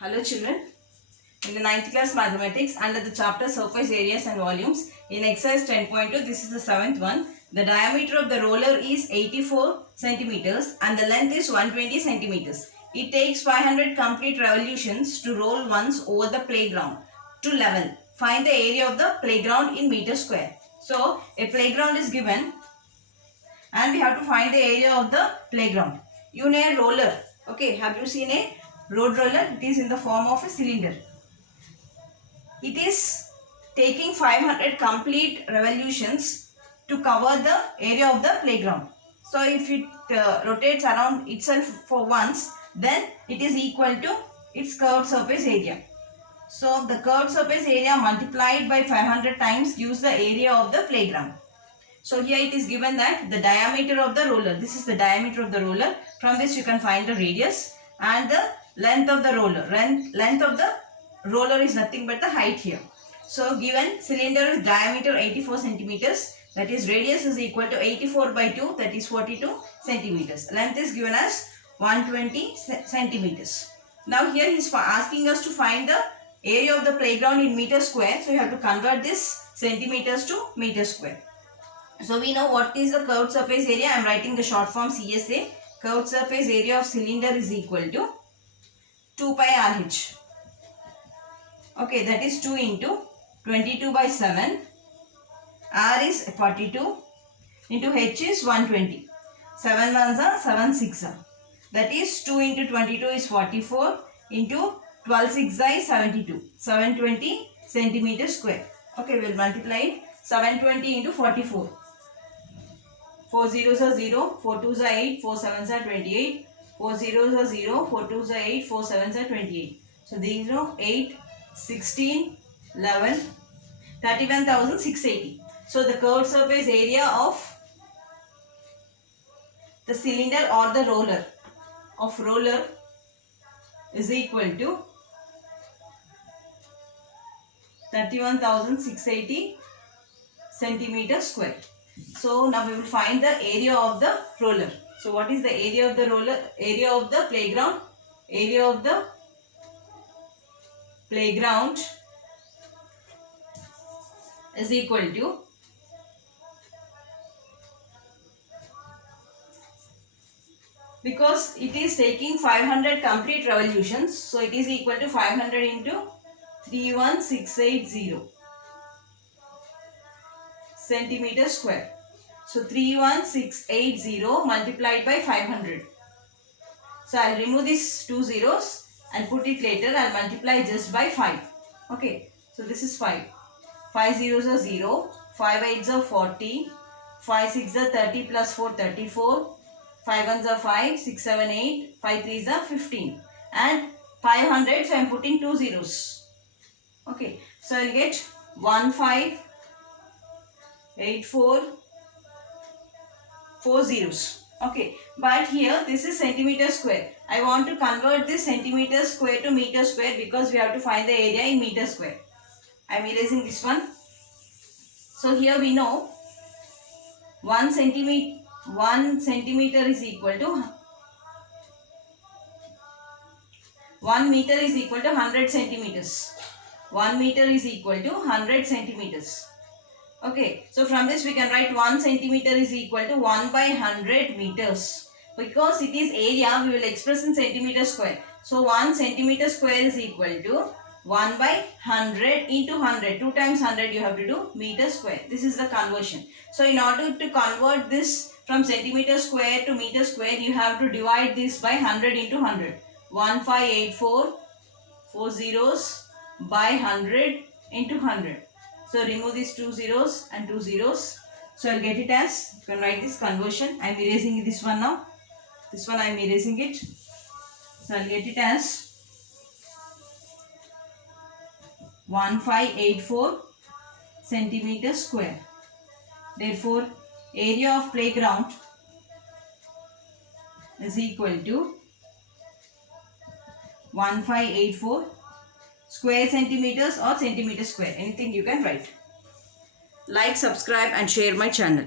Hello children, in the 9th class mathematics under the chapter surface areas and volumes in exercise 10.2, this is the 7th one. The diameter of the roller is 84 centimeters and the length is 120 centimeters. It takes 500 complete revolutions to roll once over the playground to level. Find the area of the playground in meter square. So a playground is given and we have to find the area of the playground. You need a roller. Okay, have you seen a road roller? It is in the form of a cylinder. It is taking 500 complete revolutions to cover the area of the playground. So if it rotates around itself for once, then it is equal to its curved surface area. So the curved surface area multiplied by 500 times gives the area of the playground. So here it is given that the diameter of the roller, this is the diameter of the roller. From this you can find the radius and the length of the roller. Length of the roller is nothing but the height here. So given cylinder is diameter 84 centimeters, that is radius is equal to 84 by 2, that is 42 centimeters. Length is given as 120 centimeters. Now here he is asking us to find the area of the playground in meter square. So you have to convert this centimeters to meter square. So we know what is the curved surface area. I am writing the short form CSA. Curved surface area of cylinder is equal to 2 pi RH. Okay, that is 2 into 22 by 7. R is 42 into H is 120. 7 ones are 7 6 are. That is 2 into 22 is 44 into 12 6 is 72. 720 centimeter square. Okay, we will multiply it. 720 into 44. 4 zeros are 0, 4 twos are 8, 4 sevens are 28, 4 zeros are 0, 4 twos are 8, 4 sevens are 28. So these are 8, 16, 11, 31,680. So the curved surface area of the cylinder or the roller is equal to 31,680 centimeter square. So now we will find the area of the roller. So what is the area of the roller? Area of the playground. Area of the playground is equal to because it is taking 500 complete revolutions. So it is equal to 500 into 31680. Centimeter square. So 31680 multiplied by 500. So I will remove these two zeros and put it later. I will multiply just by 5. Okay. So this is 5. 5 zeros are 0. 5 8s are 40. 5 6 are 30 plus 4 34. 5 1s are 5. 6 7 8. 5 3s are 15. And 500. So I am putting two zeros. Okay. So I will get 1584 4 zeros. Okay, but here this is centimeter square. I want to convert this centimeter square to meter square because we have to find the area in meter square. I am erasing this one. So here we know 1 centimeter is equal to 1 meter is equal to 100 centimeters. 1 meter is equal to 100 centimeters. Okay, so from this we can write 1 centimeter is equal to 1 by 100 meters. Because it is area, we will express in centimeter square. So 1 centimeter square is equal to 1 by 100 into 100. 2 times 100 you have to do meter square. This is the conversion. So in order to convert this from centimeter square to meter square, you have to divide this by 100 into 100. 1584 4 zeros by 100 into 100. So remove these two zeros and two zeros. So I'll get it as, you can write this conversion. I am erasing this one now. This one I am erasing it. So I'll get it as 1584 centimeter square. Therefore, area of playground is equal to 1584 square centimeters or centimeter square. Anything you can write. Like, subscribe and share my channel.